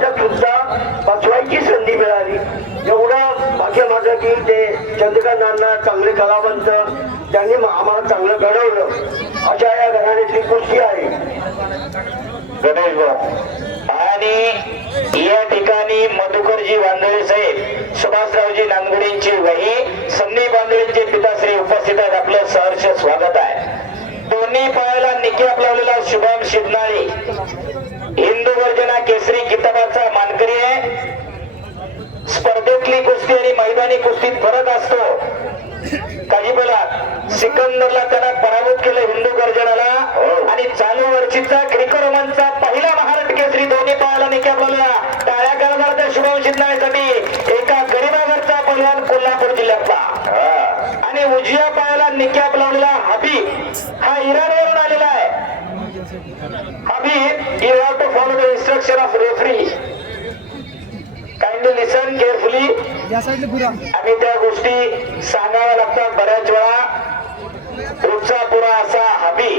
त्यात सुद्धा बसवायची संधी मिळाली. एवढं भाग्य माझं की ते चंद्रकांतांना चांगले कलावंत त्यांनी आम्हाला चांगलं घडवलं. अशा या घराण्यातली गोष्टी आहे. गणेश आणि या ठिकाणी मधुकरजी बांधळे साहेब सुभाषरावजी नांदगुडींची वही सन्नी बांधळींचे पिताश्री उपस्थित आहेत. आपलं सहर्ष स्वागत आहे. दोन्ही पायाला निकी लावलेला शुभम शिदनाळी हिंदू गर्जना केसरी किताबाचा मानकरी आहे स्पर्धेतली कुस्ती आणि मैदानी कुस्तीत फरक असतो. काही बोला सिकंदरला त्याला पराभूत केलं हिंदू गर्जनाला आणि चालू वर्षीचा क्रिकोरमनचा पहिला महाराष्ट्र केसरी दोन्ही पायाला निक्या बोलला टाळ्या त्या शुभम शिंदण्यासाठी एका गरीबावरचा पहिलवान कोल्हापूर जिल्ह्यातला. आणि उजव्या पायाला निक्या लावलेला हबी. हा इराणवरून आलेला आहे. हबी you have to follow the instruction of referee kindly listen carefully आणि त्या गोष्टी सांगाव्या लागतात बऱ्याच वेळा. पुढचा पुरा असा हबी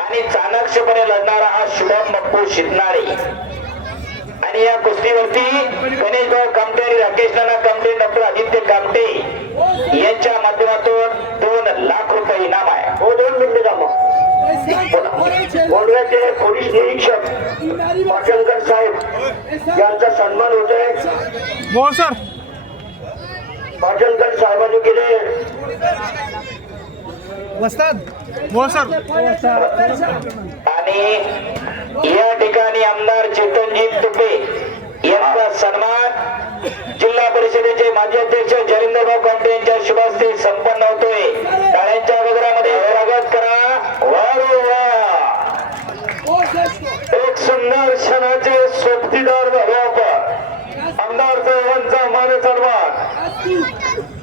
आणि चाणक्षपणे लढणारा हा शुभम बप्पू शिदनाळे आणि या कुस्तीवरती गणेश भाऊ कामटे आणि राकेश नाना कामटे डॉक्टर आदित्य कामटे यांच्या माध्यमातून दोन लाख रुपये इनाम आहे. हो दोन मिनिटं थांबा गोंडव्याचे पोलीस निरीक्षक पाटणकर साहेब यांचा सन्मान होतोय. बोल सर. पाटणकर साहेबांनी केले. आणि या ठिकाणी आमदार चेतनजी तुपे यांचा सन्मान जिल्हा परिषदेचे माजी अध्यक्ष जलिंदरभाऊ कामटे यांच्या शुभ हस्ते संपन्न होतोय. टाळ्यांच्या गजरामध्ये स्वागत करा. वारोवा एक सुंदर क्षणाचे सोबतीदार आपण आमदार साहेबांचा मान सन्मान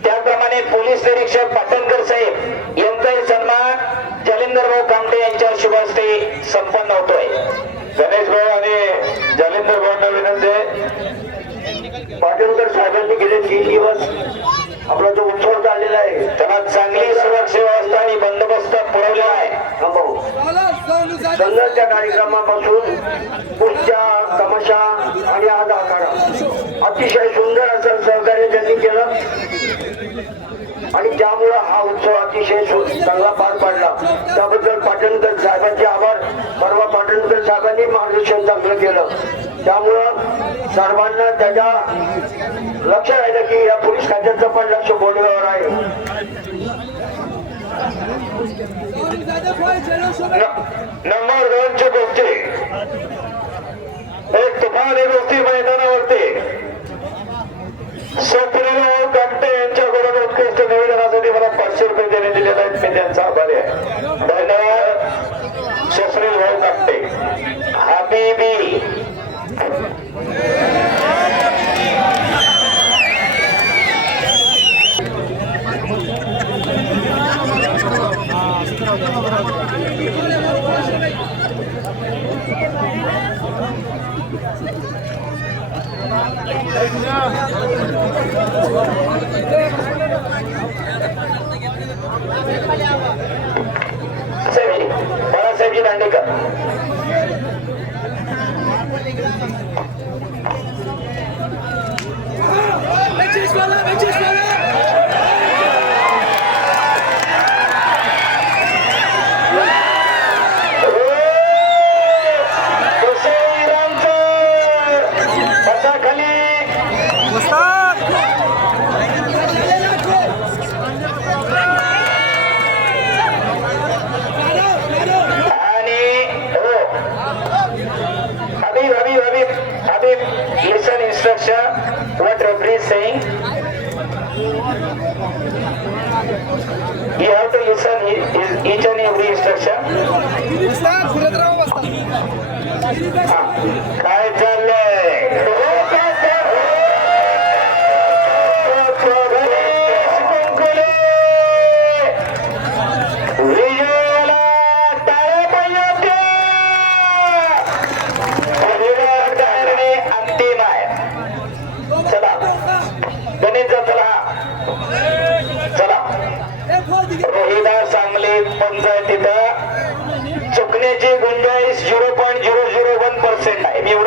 त्याप्रमाणे पोलीस निरीक्षक पाटणकर साहेब यांचाही सन्मान जालिंदर भाऊ कामटे यांच्या शुभ हस्ते संपन्न होतोय. गणेश भाऊ आणि जालिंदर भाऊंना विनंती आहे. पाटणकर साहेबांनी गेले तीन दिवस आपला जो उत्सव चाललेला आहे त्यांना चांगली सुरक्षा व्यवस्था आणि बंदोबस्त पुरवलेला आहे. हा संघाच्या कार्यक्रमापासून पुढच्या तमाशा आणि आज आखाडा. अतिशय सुंदर असं सहकार्य त्यांनी केलं. आणि त्यामुळं हा उत्सव अतिशय चांगला पार पाडला. त्याबद्दल पाटणकर साहेबांचे आभार. परवा पाटणकर साहेबांनी मार्गदर्शन चांगलं केलं. त्यामुळं सर्वांना त्याच्या लक्ष राहिलं की या पोलीस खात्याचं पण लक्ष बोलण्यावर आहे. नंबर दोन ची गोष्टी. एक तुफान गोष्टी मैदानावरती. Supriyo Thank you. Instruction. What referee is saying? You have to listen e- e- each and every instruction. हा. काय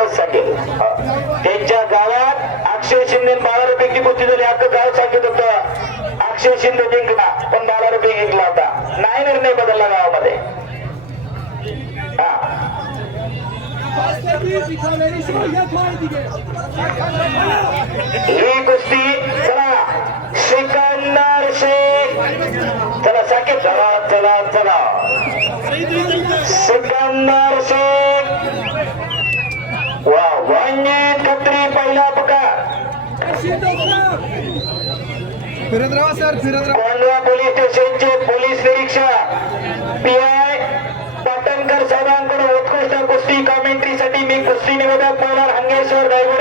गावच त्यांच्या गावात अक्षय शिंदे बारा रुपये किती गोष्टी झाली अख्खं गाव सांगत होतं. अक्षय शिंदे जिंकला पण बारा रुपये जिंकला होता. नाही निर्णय बदलला गावामध्ये. ही. गोष्टी चला. शिकणार शेख. चला साकेत चला चला चला. सिकंदर वा वांगीत खत्री पहिला पुकार फिरत राहा सर फिरत पोलीस स्टेशनचे पोलीस निरीक्षक पी आय पाटणकर साहेबांकडून उत्कृष्ट कुस्ती कॉमेंट्रीसाठी मी कुस्ती निवेदक पवनार हंगेश्वर गायगुडे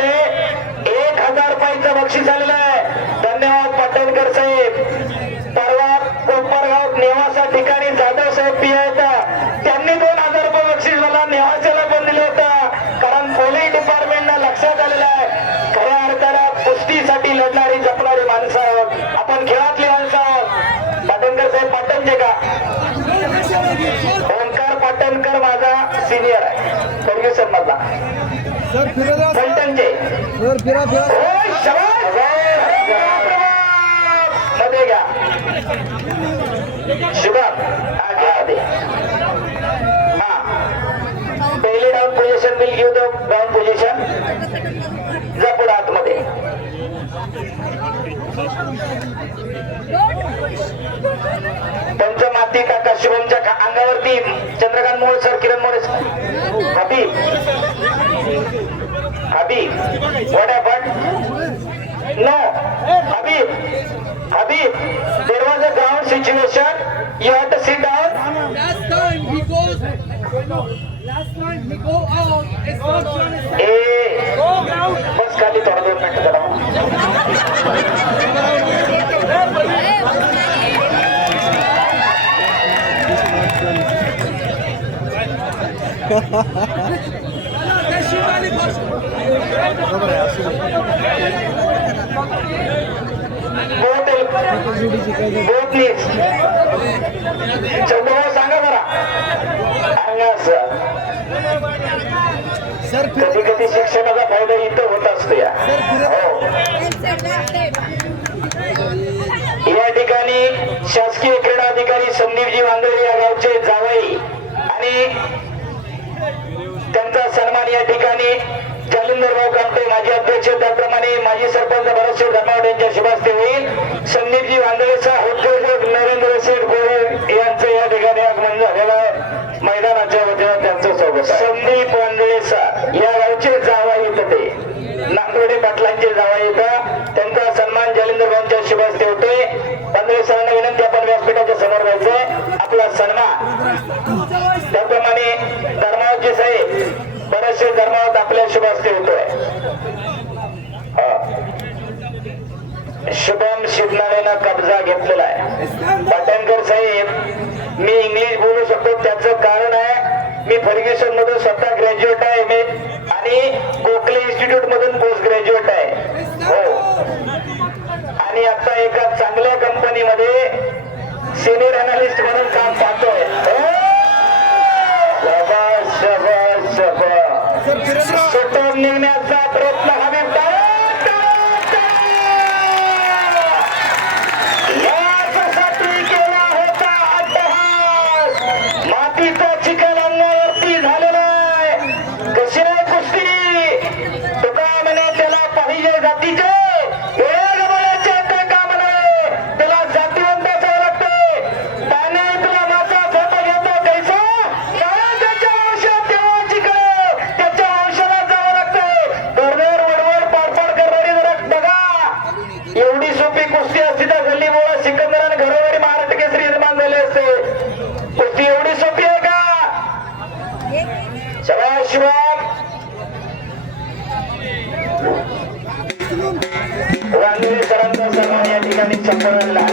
ओंकार पाटणकर माझा सिनियर आहे. फर्ग्युसन मधला शाबास! मध्ये घ्या. शुभम हा. हा. पहिले down position will give the down position जा पुढे आतमध्ये. माती काका शुभमच्या खा- अंगावरती Chandrakant Mohol sir Kiran More Habib Habib what happen no. Habib Habib there was a ground situation you have to sit down सांगा जरा सर कधी कधी शिक्षणाचा फायदा इथं होत असतो या या ठिकाणी शासकीय क्रीडा अधिकारी संदीपजी वांदळे या गावचे जावई आणि त्यांचा सन्मान या ठिकाणी जालिंदरराव कामटे माजी अध्यक्ष त्याप्रमाणे माजी सरपंच भरतसिंह धर्मावड यांच्या शुभास्ते होईल. संदीपजी वांदळेचा उद्योजक नरेंद्र शेठ गोळे यांचं या ठिकाणी आगमन झालेलं आहे. मैदानाच्या वतीनं त्यांचं स्वागत संदीप वांदळेचा या गावचे जावा येत ते. नागवडे पाटलांचे जावा येतं त्यांचा सन्मान जालिंदररावांच्या शुभास्ते होते. वांदळे सरांना विनंती आपण व्यासपीठाच्या समोर व्हायचंय आपला सन्मान त्याप्रमाणे धर्मावजी साहेब बरेचसे धर्मावत आपल्या शुभ हस्ते होतोय हा. शुभम शिवनाळेनं कब्जा घेतलेला आहे पाटणकर साहेब मी इंग्लिश बोलू शकतो त्याचं कारण आहे मी फर्ग्युसन मधून स्वतः ग्रॅज्युएट आहे मी आणि गोखले इन्स्टिट्यूट मधून पोस्ट ग्रॅज्युएट आहे. हो. आणि आता एका चांगल्या कंपनीमध्ये सिनियर अनालिस्ट म्हणून काम पाहतोय. हो. सुटून निघण्याचा प्रयत्न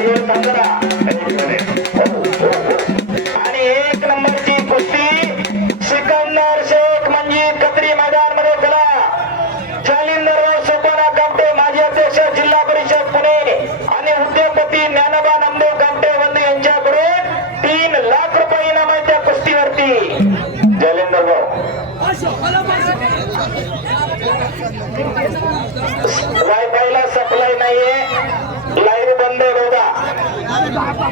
संपन्न झाला आणि एक नंबरची कुस्ती सिकंदर शेख म्हणजे मैदानमध्ये जालिंदरराव कामटे माजी अध्यक्ष जिल्हा परिषद पुणे आणि उद्योगपती ज्ञानोबा नामदेव कामटे वंद यांच्याकडून तीन लाख रुपये इनाम आहे त्या कुस्तीवरती. जालिंदरराव Marshall, वायफायला सप्लाय नाहीये.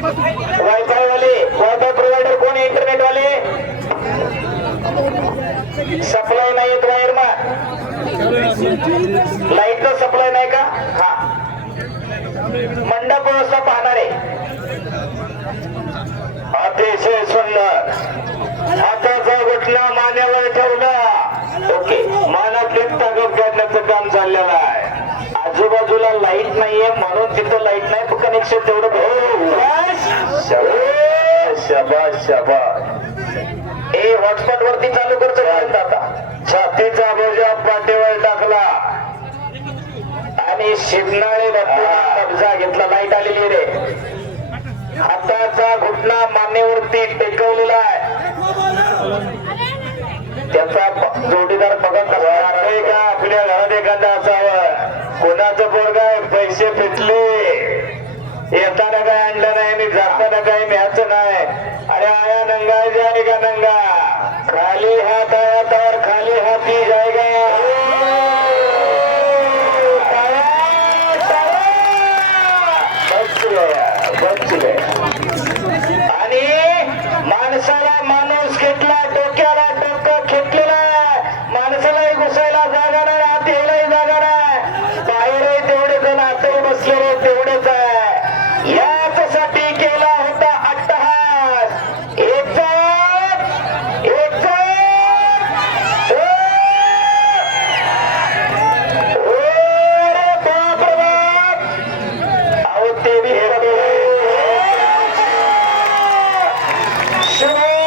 वायफाय वाले वायफाय प्रोव्हायडर कोण आहे? इंटरनेट वाले सप्लाय नाही येत वायर लाईटचा सप्लाय नाही का? हा. मंडप व्यवस्था पाहणार आहे. अतिशय सुंदर. हाताचा घुटला मान्यावर ठेवला. ओके. मानातली ताकद काढण्याचं काम चाललेलं आहे. आजूबाजूला लाइट नाहीये तिथं लाइट नाही कनेक्शन तेवढं शाबास! शाबास ए हॉटस्पॉट वरती चालू करतो आता. छातीचा बोजा पाठीवर टाकला. आणि शिवनाळे कब्जा घेतला. लाइट आलेली रे. हाताचा घुटणा मानेवरती टेकवलेला आहे. त्याचा जोडीदार बघत का? आपल्या घरात एखादा असावं? कोणाचं पोरग आहे पैसे फिटले येताना काय आणलं नाही आणि जाताना काय न्यायचं नाही. अरे आया नंगा जाणे का नंगा? खाली हात आहे. 제발